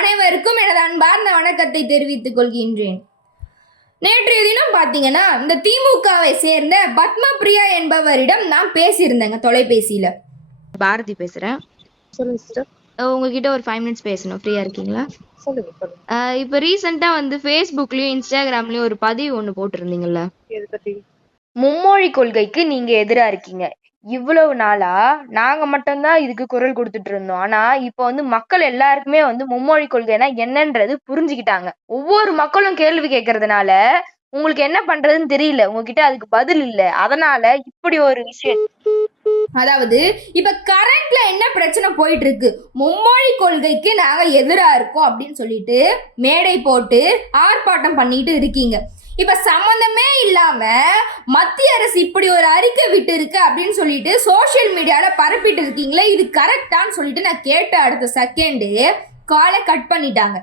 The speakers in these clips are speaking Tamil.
அனைவருக்கும் எனது அன்பார்ந்த வணக்கத்தை தெரிவித்துக் கொள்கின்றேன். நேற்றைய தினம் பார்த்தீங்கன்னா இந்த திமுகவை சேர்ந்த பத்மபிரியா என்பவரிடம் நான் பேசியிருந்தேங்க தொலைபேசியில். பாரதி பேசுறேன். சொல்லுங்க சிஸ்டர் உங்ககிட்ட ஒரு ஃபைவ் மினிட்ஸ் பேசணும். ஃப்ரீயா இருக்கீங்களா? இப்போ ரீசெண்டா வந்து ஃபேஸ்புக்லயும் இன்ஸ்டாகிராம்லயும் ஒரு பதிவு ஒண்ணு போட்டிருந்தீங்கல்ல? மும்மொழி கொள்கைக்கு நீங்க எதிரா இருக்கீங்க. இவ்வளவு நாளா நாங்க மட்டும்தான் இதுக்கு குரல் கொடுத்துட்டு இருந்தோம். ஆனா இப்போ வந்து மக்கள் எல்லாருக்குமே வந்து மும்மொழி கொள்கைனா என்னன்றது புரிஞ்சுக்கிட்டாங்க. ஒவ்வொரு மக்களும் கேள்வி கேட்கறதுனால உங்களுக்கு என்ன பண்றதுன்னு தெரியல. உங்ககிட்ட அதுக்கு பதில் இல்ல. அதனால இப்படி ஒரு விஷயம். அதாவது இப்ப கரண்ட்ல என்ன பிரச்சனை போயிட்டு இருக்கு மும்மொழி கொள்கைக்கு நாங்க எதிரா இருக்கோம் அப்படின்னு சொல்லிட்டு மேடை போட்டு ஆர்ப்பாட்டம் பண்ணிட்டு இருக்கீங்க. இப்ப சம்மந்தமே இல்லாம மத்திய அரசு இப்படி ஒரு அறிக்கை விட்டு இருக்கு அப்படின்னு சொல்லிட்டு சோஷியல் மீடியால பரப்பிட்டு இருக்கீங்களே இது கரெக்டான்னு சொல்லிட்டு நான் கேட்ட அடுத்த செகண்டு காலை கட் பண்ணிட்டாங்க.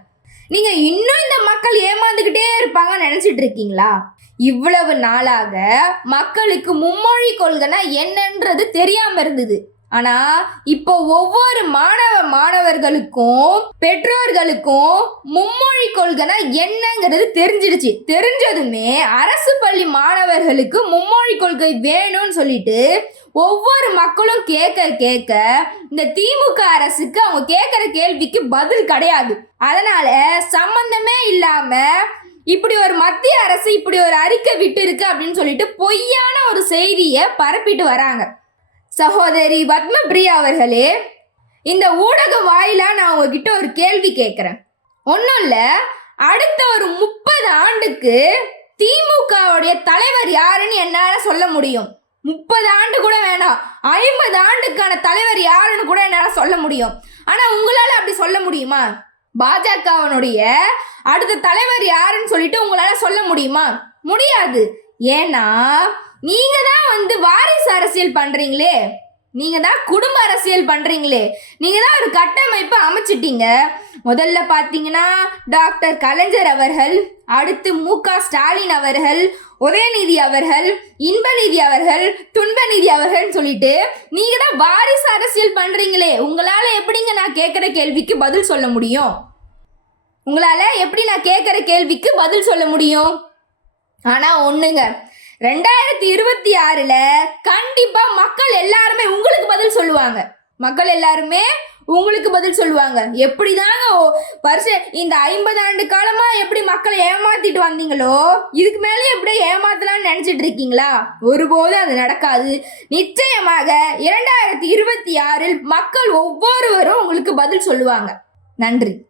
நீங்க இன்னும் இந்த மக்கள் ஏமாந்துக்கிட்டே இருப்பாங்கன்னு நினைச்சிட்டு இருக்கீங்களா? இவ்வளவு நாளாக மக்களுக்கு மும்மொழி கொள்கைனா என்னன்றது தெரியாம இருந்தது. ஆனா இப்போ ஒவ்வொரு மாணவ மாணவர்களுக்கும் பெற்றோர்களுக்கும் மும்மொழி கொள்கைனா என்னங்கிறது தெரிஞ்சிடுச்சு. தெரிஞ்சதுமே அரசு பள்ளி மாணவர்களுக்கு மும்மொழி கொள்கை வேணும்னு சொல்லிட்டு ஒவ்வொரு மக்களும் கேட்க கேட்க இந்த திமுக அரசுக்கு அவங்க கேட்குற கேள்விக்கு பதில் கிடையாது. அதனால சம்பந்தமே இல்லாம இப்படி ஒரு மத்திய அரசு இப்படி ஒரு அறிக்கை விட்டு இருக்கு அப்படின்னு சொல்லிட்டு பொய்யான ஒரு செய்தியை பரப்பிட்டு வராங்க. சகோதரி பத்மபிரியா அவர்களே இந்த ஊடக வாயிலா நான் உங்ககிட்ட ஒரு கேள்வி கேட்குறேன் ஒன்றும் இல்லை அடுத்த ஒரு முப்பது ஆண்டுக்கு திமுகவுடைய தலைவர் யாருன்னு என்னால் சொல்ல முடியும். முப்பது ஆண்டு கூட வேணாம் ஐம்பது ஆண்டுக்கான தலைவர் யாருன்னு கூட என்னால் சொல்ல முடியும். ஆனால் உங்களால் அப்படி சொல்ல முடியுமா? பாஜகவனுடைய அடுத்த தலைவர் யாருன்னு சொல்லிட்டு உங்களால் சொல்ல முடியுமா? முடியாது. ஏன்னா நீங்கள் தான் வந்து வாரி அரசியல் பண்றீங்களே? நீங்க தான் குடும்ப அரசியல் பண்றீங்களே. நீங்க தான் ஒரு கட்டமைப்பை அமைச்சிட்டீங்க. முதல்ல பார்த்தீங்கன்னா டாக்டர் கலைஞர் அவர்கள் அடுத்து மு க ஸ்டாலின் அவர்கள் உதயநிதி அவர்கள் இன்பநிதி அவர்கள் துன்பநிதி அவர்கள் சொல்லிட்டு நீங்க தான் வாரிசு அரசியல் பண்றீங்களே. உங்களால எப்படிங்க நான் கேட்குற கேள்விக்கு பதில் சொல்ல முடியும்? உங்களால எப்படி நான் கேட்குற கேள்விக்கு பதில் சொல்ல முடியும்? ஆனா ஒண்ணுங்க. ரெண்டாயிரத்தி இருபத்தி ஆறுல கண்டிப்பா மக்கள் எல்லாருமே உங்களுக்கு பதில் சொல்லுவாங்க. மக்கள் எல்லாருமே உங்களுக்கு பதில் சொல்லுவாங்க. எப்படிதாங்க ஓ- வருஷம் இந்த ஐம்பது ஆண்டு காலமா எப்படி மக்களை ஏமாத்திட்டு வந்தீங்களோ இதுக்கு மேலே எப்படி ஏமாத்தலாம்னு நினைச்சிட்டு இருக்கீங்களா? ஒருபோதும் அது நடக்காது. நிச்சயமாக இரண்டாயிரத்தி இருபத்தி ஆறில் மக்கள் ஒவ்வொருவரும் உங்களுக்கு பதில் சொல்லுவாங்க. நன்றி.